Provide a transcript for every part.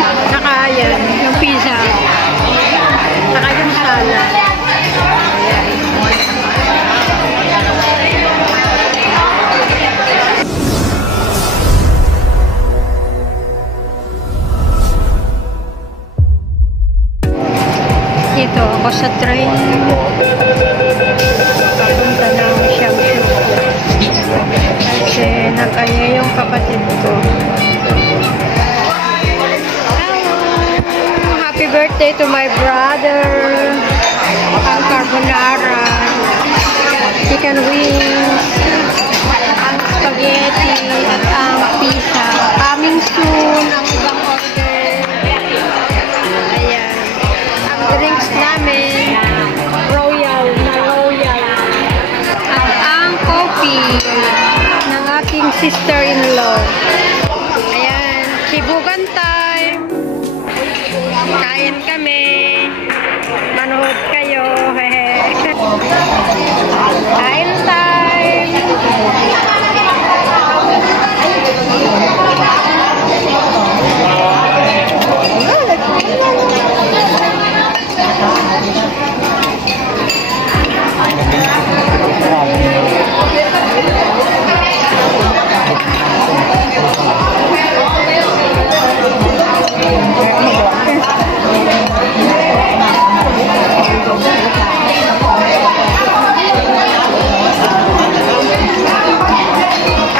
Saka yan, yung pizza. Saka yung salad. Dito ako sa train. Papunta ng Siamshu. Kasi nag-aya yung kapatid ko. Happy birthday to my brother. Ang carbonara, chicken wings, ang spaghetti, at ang pizza. Coming soon, ang ibang order. Ayan. Ang drinks namin, royal na royal. At ang coffee ng aking sister-in-law. Ayan. Sibugan time. Kain kami. Manood kayo. Kain time.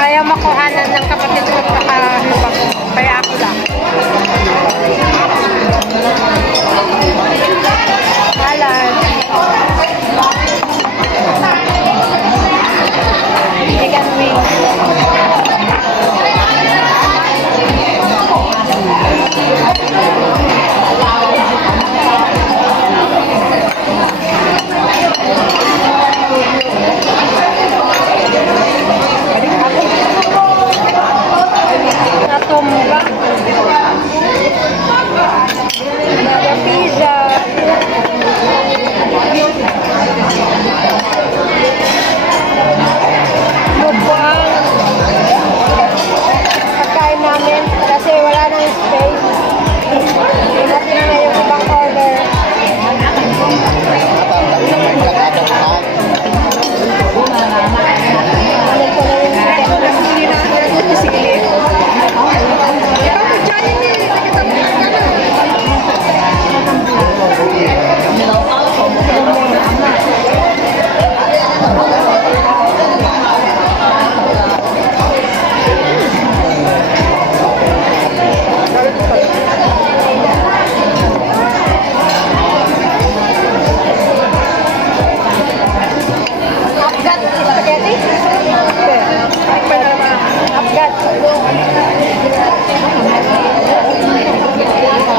Ayaw makuhanan ng kapatid ko kaya ako lang. Salad. Chicken wings. Natumba. Ada pizza. Mukbang. Pagkain namin kasi wala nang space. Natin na yung ibang order.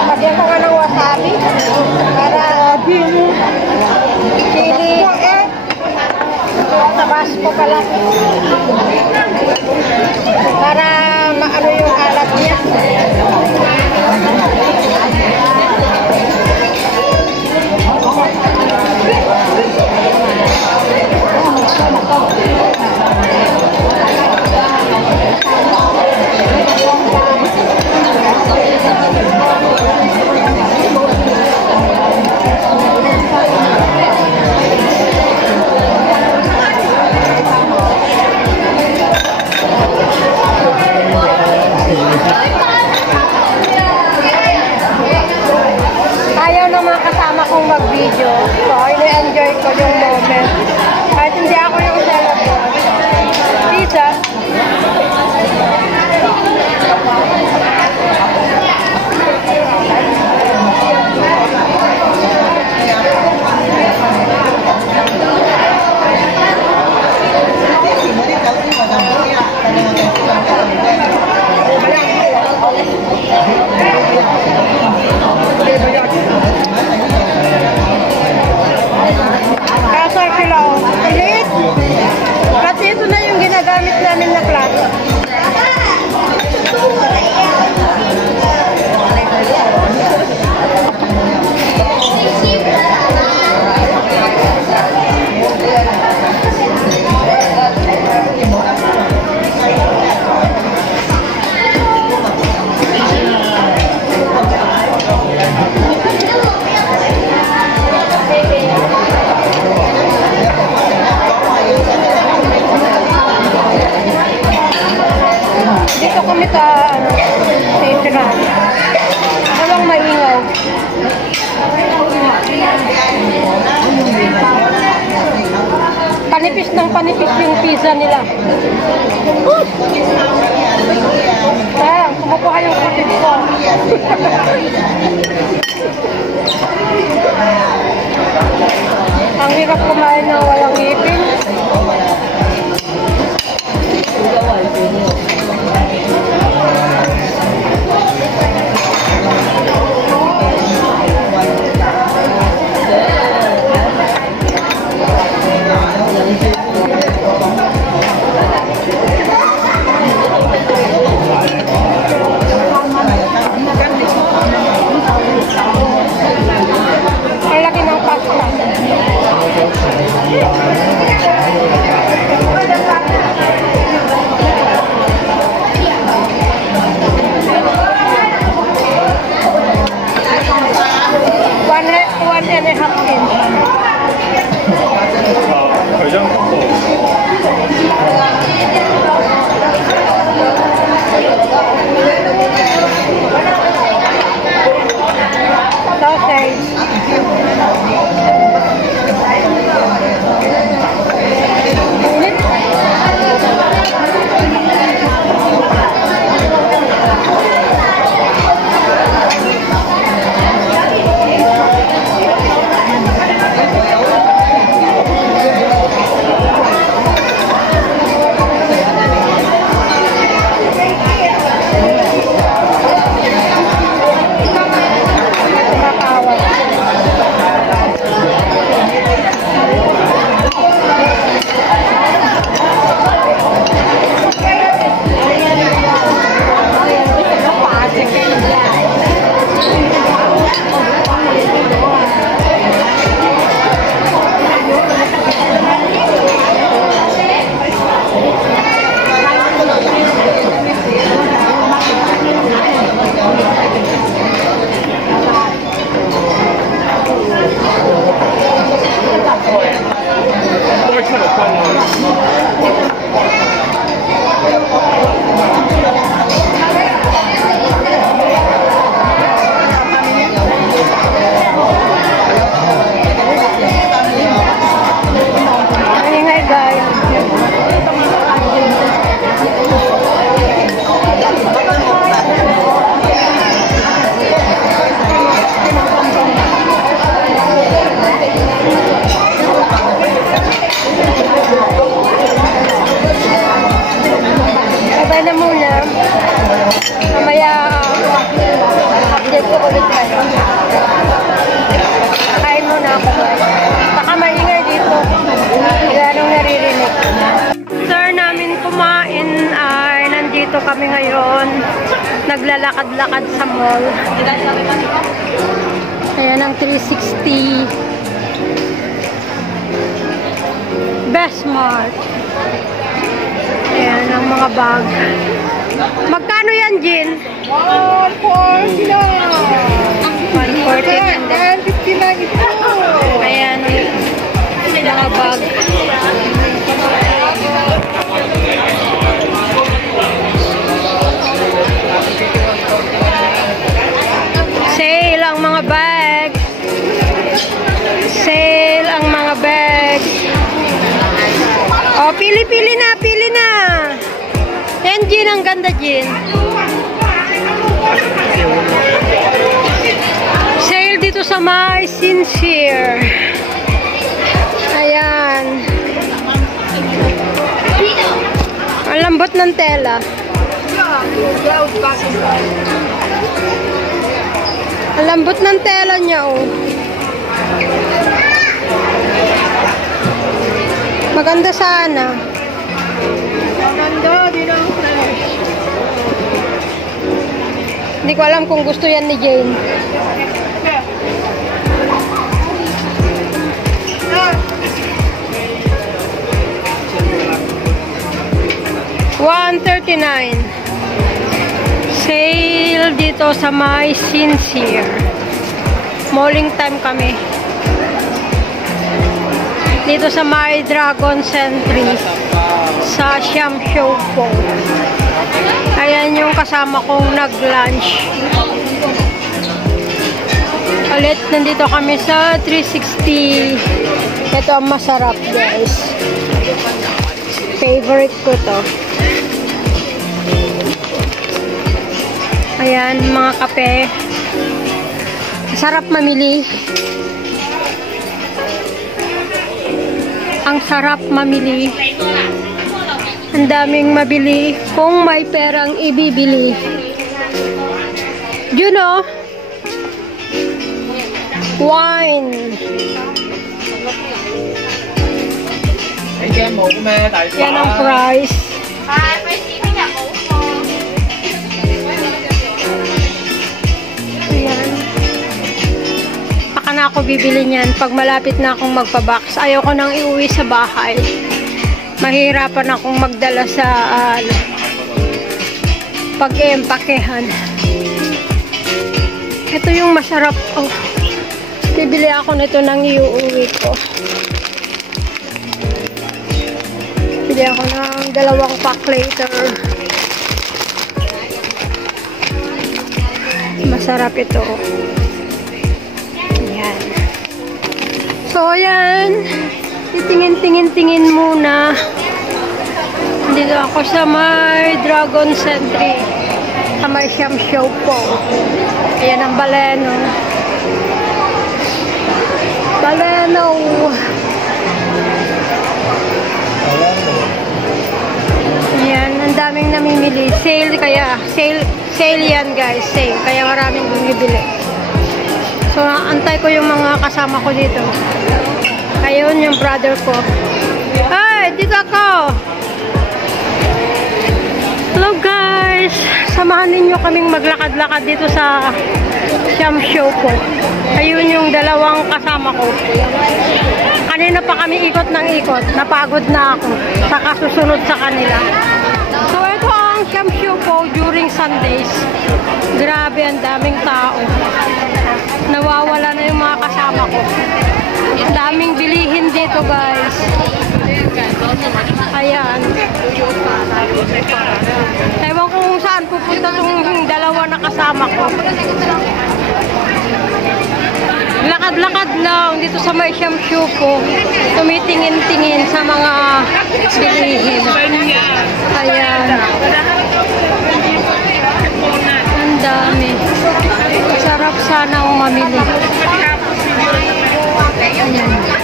Lagyan ko nga ng wasabi para chili tabasco pala para maano yung alat niya. Ayaw ng mga kasama kong mag-video. So, ini-enjoy ko yung moment. Kahit hindi ako yung celebrate. Pizza. Kaso sila, ulit. Kasi ito na yung ginagamit namin na plato. kami sa, station. Habang maingay. Panipis ng panipis yung pizza nila. Kaya, kumukuha yung kapit ko. Ang hirap kumain na walang ngipin. Ang laki ng pasta. One and a half inch. Kami ngayon naglalakad-lakad sa mall. Ayan ang 360 Best Mart. Ayan ang mga bag. Magkano yan, Jin? 140 lang. 140. 159 ito. Ayan mga bag. Sale ang mga bags. Sale ang mga bags. Oh, pili-pili na, pili na. Yan, Jin, ang ganda, Jin. Sale dito sa My Sincere. Ayan. Ang lambot ng tela. Ang lambot ng tela niya, oh. Maganda sana. Maganda, di na ang fresh. Hindi ko alam kung gusto yan ni Jane. $139. Sale dito sa My Sincere. Malling time kami. Dito sa My Dragon Century. sa Siam Show po. Ayan yung kasama kong nag-lunch. Ulit, nandito kami sa 360. Ito ang masarap, guys. Favorite ko to. Ayan, mga kape. Sarap mamili. Ang sarap mamili. Ang daming mabili kung may perang ibibili. You know, wine. Yan ang price. Ayan. Baka na ako bibili niyan pag malapit na akong magpa-box. Ayoko nang iuwi sa bahay. Mahirapan akong magdala sa pag-empakehan. Ito yung masarap. Oh, bibili ako nito nang iuwi ko. Bili ako ng 2 pack later. Masarap ito. Ayan. So, ayan. Titingin-tingin-tingin muna. Dito ako sa may Dragon Century. Sa may Siam Show po. Ayan ang Baleno. Baleno. Ayan, ang daming namimili. Sale kaya. Sale yan, guys. Sale. Kaya maraming bumibili. So, antay ko yung mga kasama ko dito. Ayun, yung brother ko. Hey, dito ako! Hello, guys! Samahan ninyo kaming maglakad-lakad dito sa Siam Show po. Ayun yung 2 kasama ko. Kanina pa kami ikot ng ikot. Napagod na ako sa kasusunod sa kanila. So, ito ang Siam Show po during Sundays. Grabe, ang daming tao. Nawawala na yung mga kasama ko. Daming bilihin dito, guys. Ayan. Ewan ko kung saan pupunta itong 2 na kasama ko. Lakad-lakad lang dito sa may Siam Show po. Tumitingin-tingin sa mga bilihin. Ayan. Ang dami. Sarap sana ang mamili. Ayan.